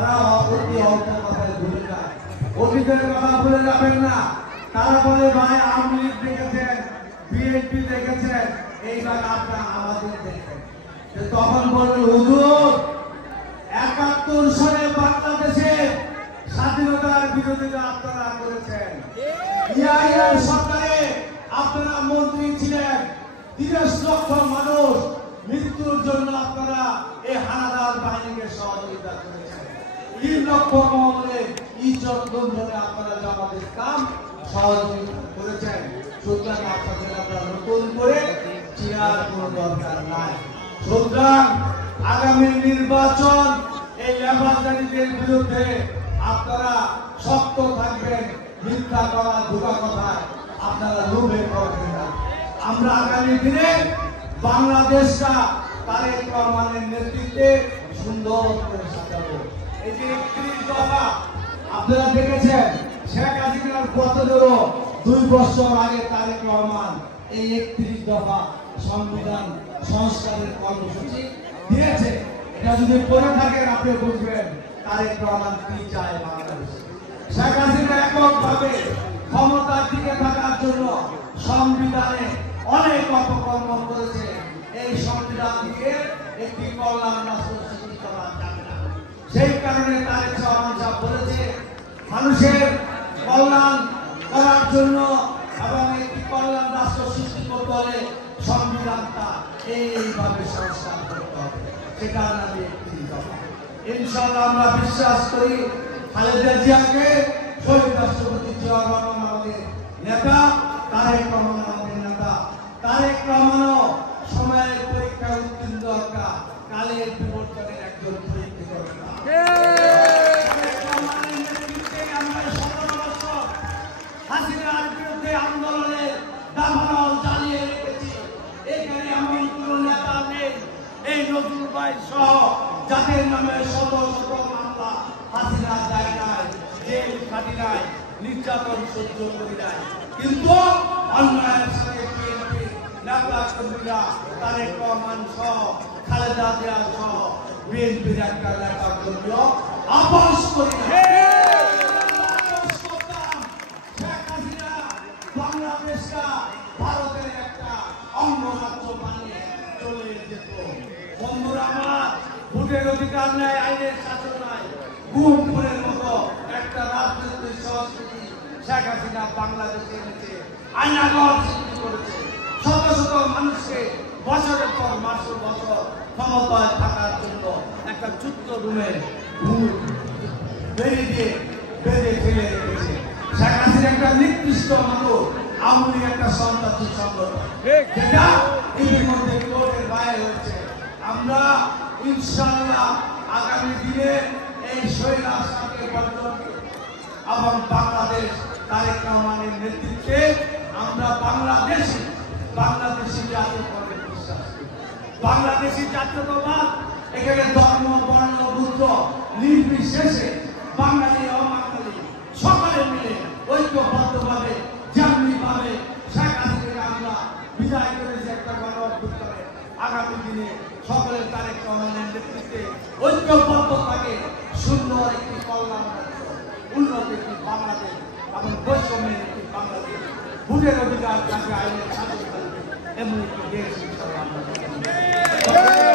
তারা অতি অল্প কথায় ভুলে যায়, অতীতের কথা ভুলে যাবেন না। তারা বলে ভাই আওয়ামী লীগ দেখেছেন, বিএনপি দেখেছেন, এইবার আপনারা আমাদের দেখেন। তখন বলবেন হুজুর ৭১ সালে বাংলাদেশে স্বাধীনতার বিরোধিতা আপনারা করেছেন, ইআইএর সরকারে আপনারা মন্ত্রী ছিলেন, ৩০ লক্ষ মানুষ মৃত্যুর জন্য আপনারা এই হানাদার বাহিনীকে সহযোগিতা করেছেন, ৩ লক্ষ মহলে ইজ্জত লুণ্ঠনে আপনারা জামাতের কাম সহযোগিতা করেছেন। সুতরাং আপনাদের আপনারা নতুন করে চিনার কোনো দরকার নাই। সুতরাং আগামী নির্বাচন এই লেবাসদারিদের বিরুদ্ধে আপনারা শক্ত থাকবেন, মিথ্যা করা ধোঁকা কথায় আপনারা লোভে পড়বেন না। আমরা আগামী দিনে বাংলাদেশটা তারেক রহমানের নেতৃত্বে সুন্দর করে সাজাবো। এই যে ৩১ দফা আপনারা দেখেছেন, শেখ হাসিনার পতনেরও ২ বছর আগে তারেক রহমান এই ৩১ দফা সংবিধান সংস্কারের কর্মসূচি দিয়েছে। এটা যদি পড়ে থাকেন আপনি বুঝবেন তারেক রহমান কি চায় বাংলাদেশে। শেখ হাসিনা এককভাবে ক্ষমতার টিকে থাকার জন্য সংবিধানে অনেক অপকর্ম করেছে। এই সংবিধান দিয়ে একটি কল্যাণ রাষ্ট্র সৃষ্টি করা যাবে না। সেই কারণে তারেক রহমান সাহেব বলেছে মানুষের কল্যাণ করার জন্য এবং একটি কল্যাণ রাষ্ট্র সৃষ্টি করতে হলে সংবিধানটা এইভাবে সংস্কার করতে হবে। সেটা আমি একটি ইনশাআল্লাহ আমরা বিশ্বাস করি খালেদা জিয়াকে শহীদ রাষ্ট্রপতি জিয়া রহমান আমাদের নেতা, তারেক রহমান আমাদের নেতা। তারেক রহমানও সময়ের পরীক্ষায় উত্তীর্ণ দরকার, কালের বিবর্তনের একজন পরীক্ষিত হাসিনার বিরুদ্ধে আন্দোলনের দাবানল চালিয়ে রেখেছি। এখানে এমন কোন নেতা নেই এই নজরুল ভাই সহ যাদের নামে শত শত মামলা হাসিনা দেয় নাই, জেল খাটি নাই, নির্যাতন সহ্য করি নাই। কিন্তু অন্যায়ের সাথে বিএনপি নেতা কর্মীরা তারেক রহমান সহ খালেদা জিয়া সহ বিএনপির একটা নেতা কর্মীও আপোষ করি বাংলাদেশটা ভারতের একটা অঙ্গরাজ্য বানিয়ে চলে যেত। বন্ধুরা আমার, ভোটের অধিকার নাই, আইনের শাসন নাই, গুমপুরের মতো একটা রাজনৈতিক সংস্কৃতি শেখ হাসিনা বাংলাদেশে এনেছে, আইনাগর সৃষ্টি করেছে। শত শত মানুষকে বছরের পর বছর ক্ষমতায় থাকার জন্য একটা ছোট্ট রুমে বেঁধে ফেলে রেখেছে। শেখ হাসিনা একটা নির্দিষ্ট মানুষ, আওয়ামী লীগ একটা সন্ত্রাসী সংগঠন, যেটা ইতিমধ্যে কোর্টের বাইরে হয়েছে। আমরা ইনশাআল্লাহ আগামী দিনে এই স্বৈরাচারকে বর্জন এবং বাংলাদেশ তারেক রহমানের নেতৃত্বে আমরা বাংলাদেশি জাতীয়তাবাদে বিশ্বাস করি। বাংলাদেশি জাতীয়তাবাদ এখানে ধর্ম, বর্ণ, বুদ্ধ নির্বিশেষে বাঙালি অবাঙালি সকলে মিলে ঐক্যবদ্ধভাবে যেমনিভাবে শেখ হাসিনাকে আমরা বিদায় করেছি একটা গণঅভ্যুত্থানে, আগামী দিনে সকলের তারেক রহমানের নেতৃত্বে ঐক্যবদ্ধ থাকে সুন্দর একটি কল্যাণ রাষ্ট্র, উন্নত একটি বাংলাদেশ এবং বৈষম্যের একটি বাংলাদেশ, ভোটের অধিকার থাকবে, আইনের শাসন থাকবে, এমন একটি দেশ ইনশাআল্লাহ আমরা